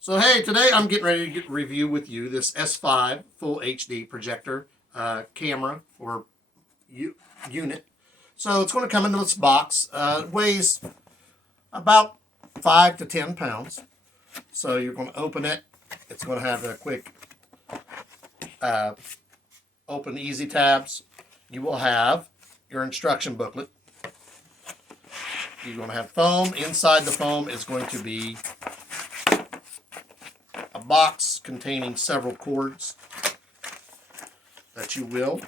So hey, today I'm getting ready to review with you this S5 Full HD projector camera or unit. So it's going to come into this box. It weighs about 5 to 10 pounds. So you're going to open it. It's going to have a quick open easy tabs. You will have your instruction booklet. You're going to have foam. Inside the foam is going to be a box containing several cords that you will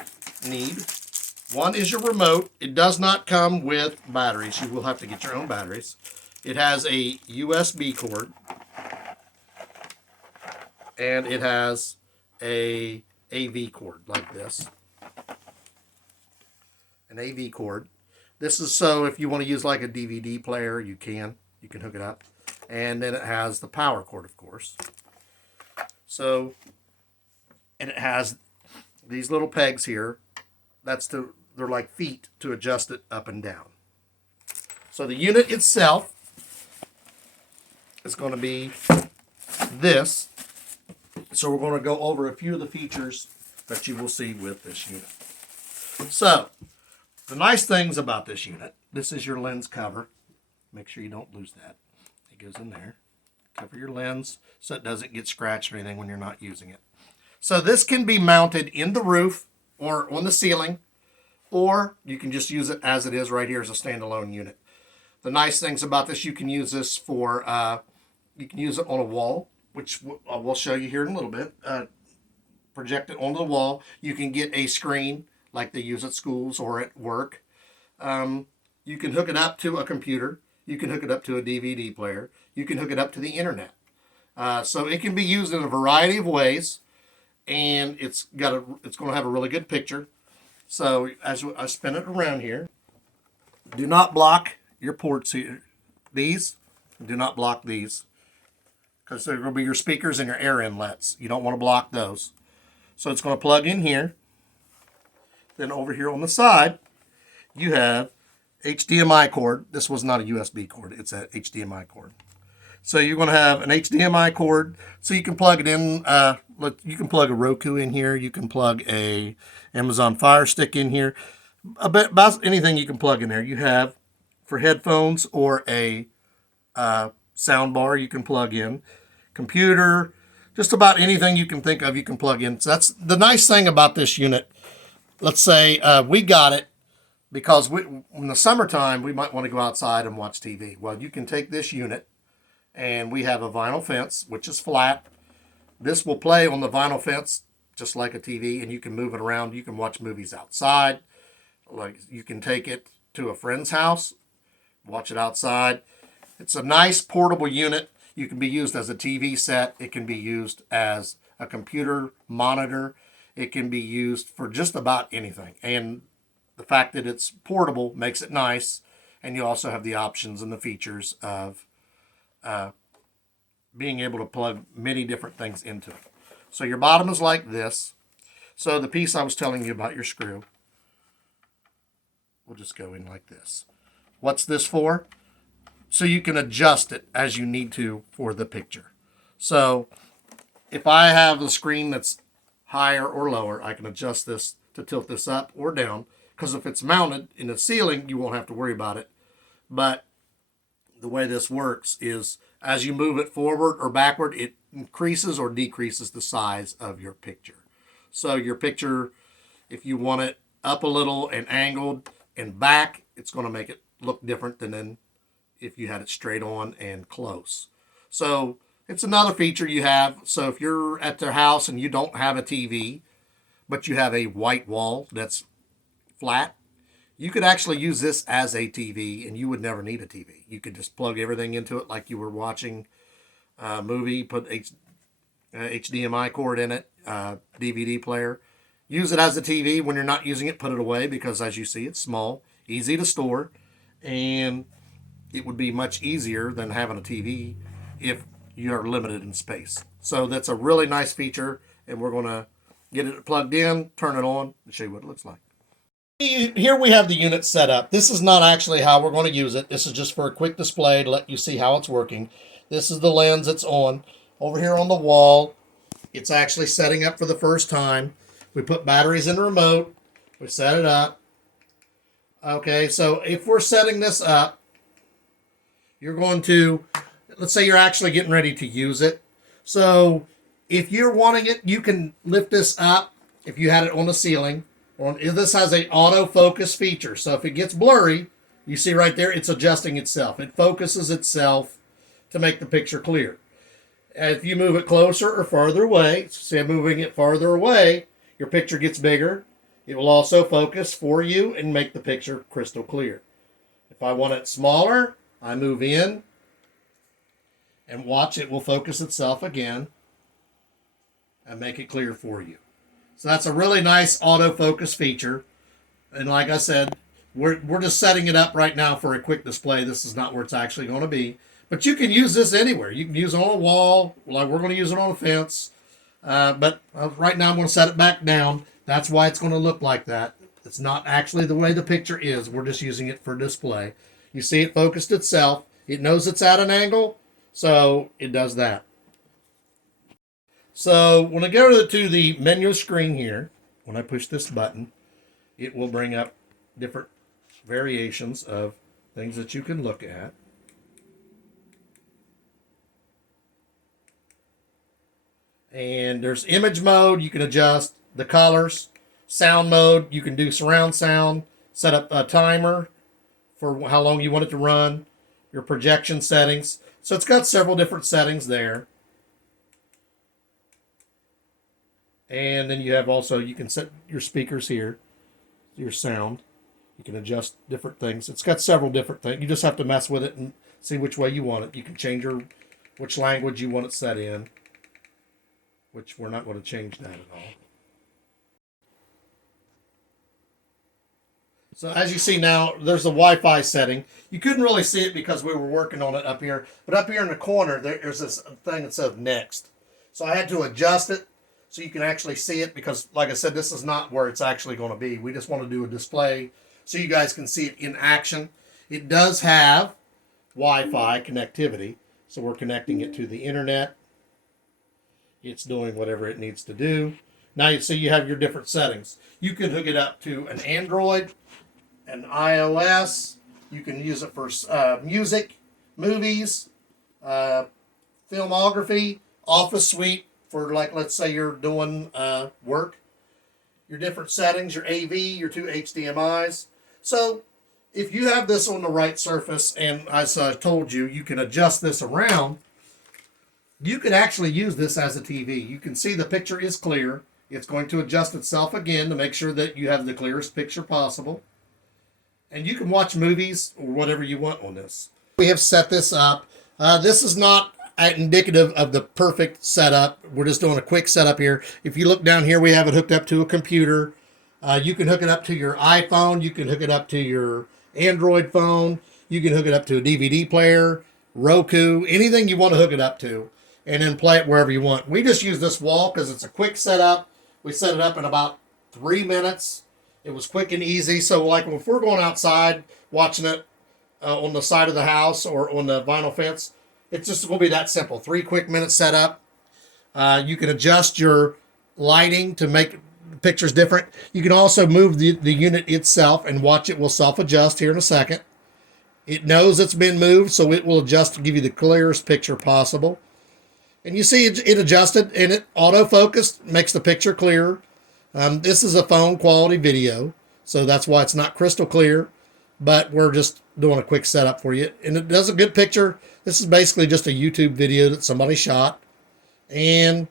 need. One is your remote. It does not come with batteries. You will have to get your own batteries. It has a USB cord, and it has a AV cord like this. An AV cord. This is so if you want to use like a DVD player, you can hook it up. And then it has the power cord, of course. So, and it has these little pegs here. They're like feet to adjust it up and down. So the unit itself is going to be this. So we're going to go over a few of the features that you will see with this unit. So, the nice things about this unit, this is your lens cover. Make sure you don't lose that. It goes in there. Cover your lens so it doesn't get scratched or anything when you're not using it. So this can be mounted in the roof or on the ceiling, or you can just use it as it is right here as a standalone unit. The nice things about this, you can use this for, you can use it on a wall, which we'll show you here in a little bit. Project it onto the wall. You can get a screen like they use at schools or at work. You can hook it up to a computer. You can hook it up to a DVD player. You can hook it up to the internet. So it can be used in a variety of ways, and it's going to have a really good picture. So as I spin it around here, do not block your ports here. These, do not block these, because they're going to be your speakers and your air inlets. You don't want to block those. So it's going to plug in here. Then over here on the side, you have HDMI cord. This was not a USB cord. It's a HDMI cord. So you're going to have an HDMI cord. So you can plug it in. You can plug a Roku in here. You can plug a Amazon Fire Stick in here. About anything you can plug in there. You have for headphones or a sound bar you can plug in. Computer, just about anything you can think of you can plug in. So that's the nice thing about this unit. Let's say we got it because in the summertime, we might want to go outside and watch TV. Well, you can take this unit, and we have a vinyl fence, which is flat. This will play on the vinyl fence just like a TV, and you can move it around. You can watch movies outside. Like you can take it to a friend's house, watch it outside. It's a nice portable unit. You can be used as a TV set. It can be used as a computer monitor. It can be used for just about anything. And the fact that it's portable makes it nice. And you also have the options and the features of being able to plug many different things into it. So your bottom is like this. So the piece I was telling you about, your screw, will just go in like this. What's this for? So you can adjust it as you need to for the picture. So if I have the screen that's higher or lower, I can adjust this to tilt this up or down, because if it's mounted in the ceiling, you won't have to worry about it. But the way this works is as you move it forward or backward, it increases or decreases the size of your picture. So your picture, if you want it up a little and angled and back, it's going to make it look different than if you had it straight on and close. So it's another feature you have. So if you're at their house and you don't have a TV, but you have a white wall that's flat, you could actually use this as a TV, and you would never need a TV. You could just plug everything into it like you were watching a movie, put HDMI cord in it, DVD player. Use it as a TV. When you're not using it, put it away, because as you see, it's small, easy to store, and it would be much easier than having a TV if you're limited in space. So that's a really nice feature, and we're going to get it plugged in, turn it on, and show you what it looks like. Here we have the unit set up. This is not actually how we're going to use it. This is just for a quick display to let you see how it's working. This is the lens it's on. over here on the wall. It's actually setting up for the first time. We put batteries in the remote. We set it up. Okay, so if we're setting this up, you're going to, let's say you're actually getting ready to use it. So if you're wanting it, you can lift this up if you had it on the ceiling. This has an autofocus feature. So if it gets blurry, you see right there, it's adjusting itself. It focuses itself to make the picture clear. And if you move it closer or farther away, say I'm moving it farther away, your picture gets bigger. It will also focus for you and make the picture crystal clear. If I want it smaller, I move in and watch, it will focus itself again and make it clear for you. So that's a really nice autofocus feature. And like I said, we're just setting it up right now for a quick display. This is not where it's actually going to be. But you can use this anywhere. You can use it on a wall, like we're going to use it on a fence. But right now I'm going to set it back down. That's why it's going to look like that. It's not actually the way the picture is. We're just using it for display. You see it focused itself. It knows it's at an angle, so it does that. So when I go to the menu screen here, when I push this button, it will bring up different variations of things that you can look at. And there's image mode. You can adjust the colors. Sound mode, you can do surround sound. Set up a timer for how long you want it to run. Your projection settings. So it's got several different settings there. And then you have also, you can set your speakers here, your sound. You can adjust different things. It's got several different things. You just have to mess with it and see which way you want it. You can change which language you want it set in, which we're not going to change that at all. So as you see now, there's the Wi-Fi setting. You couldn't really see it because we were working on it up here. But up here in the corner, there's this thing that says next. So I had to adjust it so you can actually see it because, like I said, this is not where it's actually going to be. We just want to do a display so you guys can see it in action. It does have Wi-Fi connectivity. So we're connecting it to the internet. It's doing whatever it needs to do. Now you see you have your different settings. You can hook it up to an Android, an iOS. You can use it for music, movies, filmography, office suite for, like, let's say you're doing work. Your different settings, your AV, your 2 HDMIs. So if you have this on the right surface, and as I told you, you can adjust this around, you could actually use this as a TV. You can see the picture is clear. It's going to adjust itself again to make sure that you have the clearest picture possible. And you can watch movies or whatever you want on this. We have set this up. This is not indicative of the perfect setup. We're just doing a quick setup here. If you look down here, we have it hooked up to a computer. You can hook it up to your iPhone. You can hook it up to your Android phone. You can hook it up to a DVD player, Roku, anything you want to hook it up to, and then play it wherever you want. We just use this wall because it's a quick setup. We set it up in about 3 minutes. It was quick and easy. So like if we're going outside watching it on the side of the house or on the vinyl fence, it's just going to be that simple. 3 quick minute setup. You can adjust your lighting to make pictures different. You can also move the unit itself and watch it will self-adjust here in a second. It knows it's been moved, so it will adjust to give you the clearest picture possible. And you see it adjusted and it auto-focused, makes the picture clearer. This is a phone quality video, so that's why it's not crystal clear, but we're just doing a quick setup for you. And it does a good picture. This is basically just a YouTube video that somebody shot. And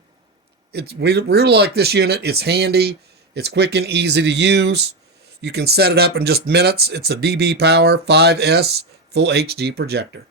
we really like this unit. It's handy. It's quick and easy to use. You can set it up in just minutes. It's a DBPower 5S Full HD projector.